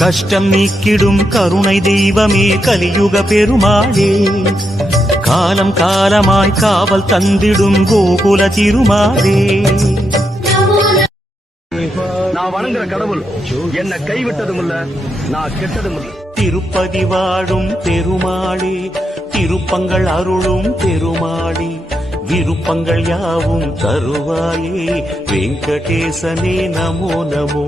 கஷ்டம் நீக்கிடும் கருணை தெய்வமே கலியுக பெருமாளே, காலம் காலமாய் காவல் தந்திடும் கோகுல திருமாலே. நான் வணங்குற கடவுள் என்ன கைவிட்டதும் இல்ல, நான் கெட்டதும் இல்ல. திருப்பதி வாழும் பெருமாளே, திருப்பங்கள் அருளும் பெருமாளே, விருப்பங்கள் யாவும் தருவாயே வெங்கடேசனே நமோ நமோ.